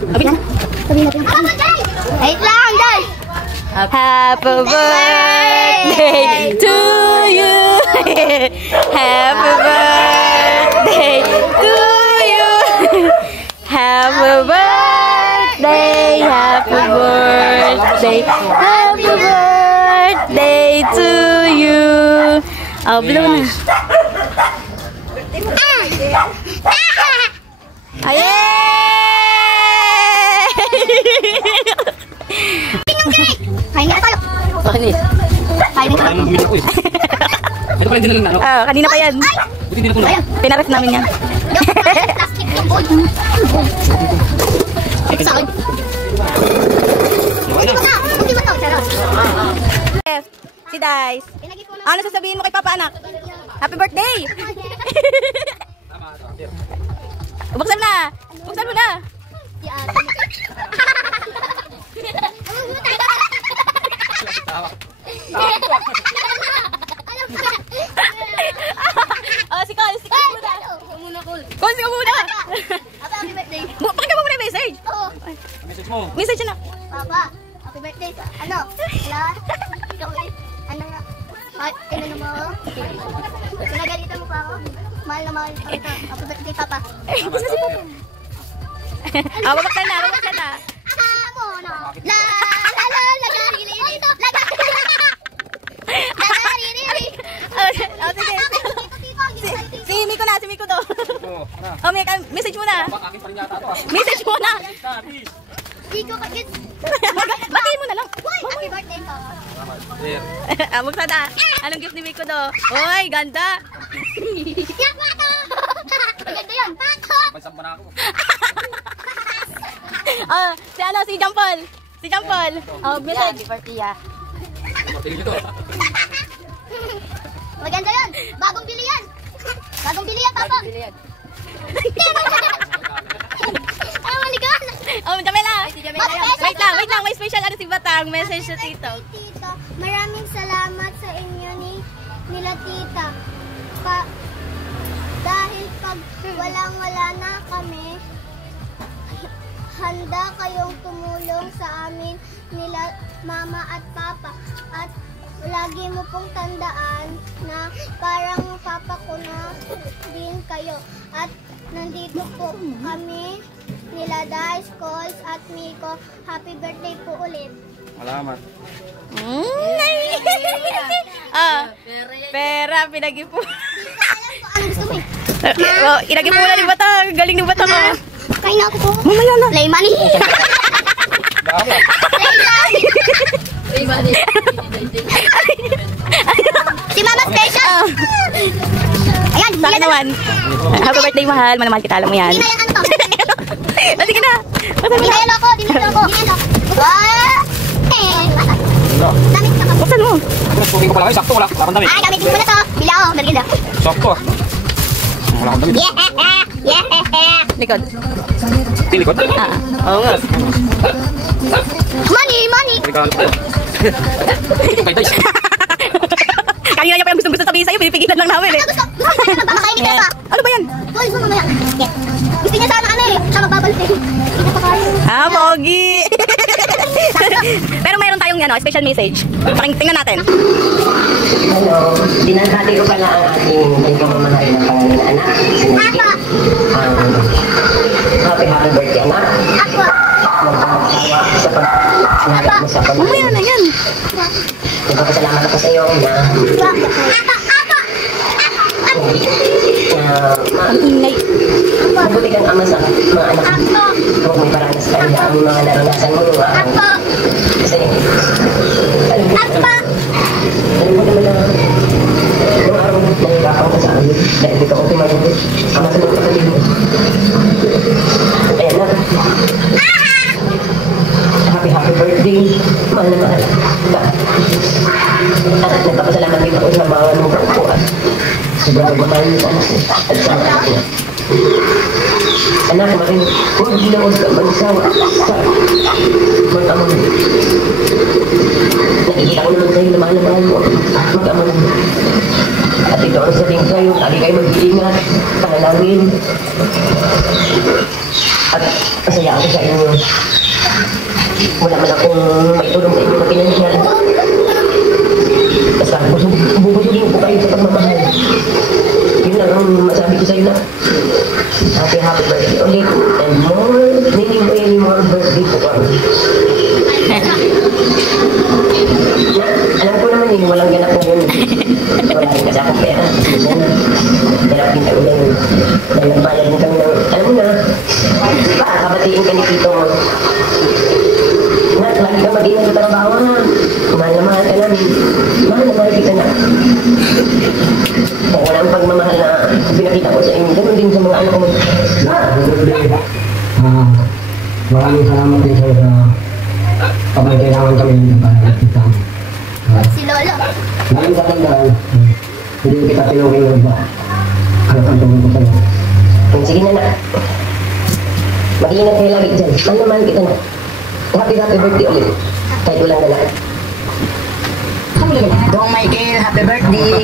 Wait lang, guys! Happy birthday to you. Happy birthday to you. Happy birthday, happy birthday, happy birthday to you. Oh, blue na. Ayay! Kain na tayo. Bakit? Kain na tayo. Ito pala yung dinalang na, no? Oh, kanina pa yan. Buti din ito na. Pinaref namin yan. Plastic yung boy. Sa akin. Hindi ba ka? Hindi ba ito? Charot. Si Dice. Ano sasabihin mo kay Papa, anak? Happy birthday! Buksan na! Buksan mo na! Oh, si Cole muna. Cole, si Cole muna. Happy birthday. Pakinggan mo muna yung message. Oo. Message mo. Message na. Papa, happy birthday. Ano? Wala? Ikaw ulit. Ano nga? Ano mo ako? Pinagalitan mo pa ako? Mahal na mahal pa ito. Happy birthday, Papa. Gusto si Papa. Babak ka na. Amo na. La la la la garili. Si Miko to. Oh, message mo na. Message mo na. Iko kagit. Batiin mo na lang. Happy birthday, Papa. Buksan na. Anong gift ni Miko to? Oy, ganda. Yan, Pato! Maganda yan, Pato! Pansamba na ako. Oh, si Jampol. Si Jampol. Oh, message. Maganda yan! Bagong bili yan! Bagong bili yan, Papa! Ay, maligan! Oh, Jamela. Wait lang. May special ano si Batang. Message sa tito. Tita, maraming salamat sa inyo nila tita. Dahil pag walang-wala na kami, handa kayong tumulong sa amin nila mama at papa. At lagi mo pong tandaan na parang papa ko na din kayo. At nandito po kami nila Dice, Coles at Miko. Happy birthday po ulit. Salamat. Pera, pinag-ipo. Ano gusto mo Inag-ipo na ni Batang. Galing ni Batang. Kain na ako po. Mamaya na. Play money. Play money. Si Mama Special. Ayan, Sa akin naman. Happy birthday, mahal. Manamahal kita, alam mo yan. Hindi na yan, ano to? Sige na. Dinayalo ko. Damit na ka. Buksan mo. Pagpugin ko pala kayo. Sakto. Wala akong damit. Ay, gamitin mo na to. Bila ako. Galigid. Sakto. Wala akong damit. Yeah. Likod. Tilikot. Oo nga. Money. Regalo ko. Ito kay Dice. Kanina niya pa yung gustong-gusto sabihin sa'yo. Pinipigilan lang namin eh. Gusto na babakainin ka pa. Ano ba yan? Hoy, gusto mo mamaya. Gusto niya sana siya magbabalit eh. Hindi ka pa kayo. Pogi. Pero mayroon tayong special message. Tingnan natin. Hello, binabati ko pala ang ating pagmamahal na pangalan anak. Happy birthday anak. Ako. Magpapasalamat sa pag-sinagap mo sa pamilya. Mamaya na yan. Magpapasalamat ako sa iyo na Ang ingay. mabuti kang ama sa mga anak mo. Huwag may paranas sa kanya ang mga naranasan mo. Kasi alam mo naman na yung araw mo nangirapan ka sa amin dahil dito ako tumalulit ama sa mga kapatid mo. Ayan na. Happy birthday. Mahal na mahal. At nagpapasalamat kita ko sa mga mong kapuan. Sobrang magmamahal mo anak mo at sa mga anak mo. Anak mo rin, huwag ginawag ka mag-isawa sa mga amon. Nakikita ko naman kayo na mahal mo mag-amon. At ito ang sabihin kayo, lagi kayo mag-iingat, panalangin. At masaya ako sa inyo. Wala man akong maitulong sa inyo na pinansyal. Basta bubusugin ko kayo sa pagmamahal. Yun lang ang masabi ko sa iyo na happy birthday ulit and many more birthday to come. Alam ko naman yun, walang ganap na yun. Wala rin kasi akong pera. Hirap din kami na yun. Dahil nagbayad din kami ng, alam mo na, kabatiin ka ni Tito mo. Lagi ka mag-ingat sa trabaho na. Mahal na mahal ka namin. Mahal na mahal kita na. Kung wala ang pagmamahal na pinakita ko sa inyo, ganun din sa mga anak ko. Maraming salamat din sa'yo sa kapag kailangan kami ng kita. Si Lolo. Maraming katandaan, hindi kita tinawin ng iba. Ano kang tumulong ko sa'yo? Sige na na. Mag-iingat kayo lagi dyan. Mahal na mahal kita na. Happy birthday ulit. Kahit walang dala. Dong Michael, happy birthday.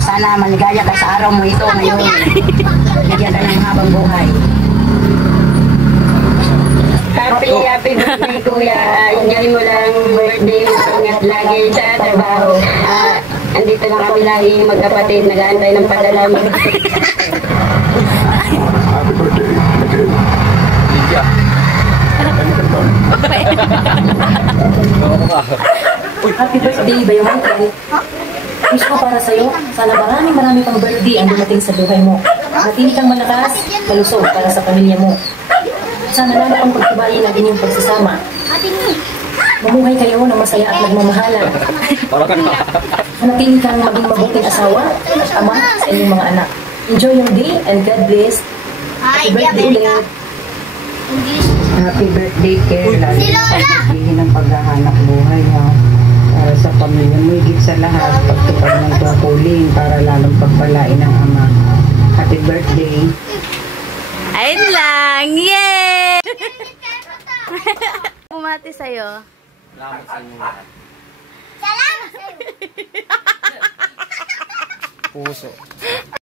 Sana maligaya ka sa araw mo ito ngayon. Bigyan ka ng habang buhay. Happy birthday, Kuya. Enjoy mo lang birthday mo. Ingat lagi sa trabaho. Andito lang kami lagi magkapatid. Nag-aantay ng padala mo. Happy birthday, Bayo Michael. Wish ko para sa'yo, sana marami pang birthday ang dumating sa buhay mo. Matindi kang malakas, malusog para sa pamilya mo. Sana lalo kang pagtibayin ang inyong pagsasama. Mamuhay kayo ng masaya at nagmamahalan. Manatili kang maging mabuting asawa at ama sa inyong mga anak. Enjoy your day and God bless. Happy birthday ulit. Happy birthday, Kayla. Si Lola! Sabihin ng paghahanap buhay ha. Para sa pamilya mo, higit sa lahat, pagtupad ng tungkulin para lalong pagpalain ng ama. Happy birthday. Ayun lang. Yay! Bumati sa'yo. Salamat sa inyo. Salamat sa'yo. Puso.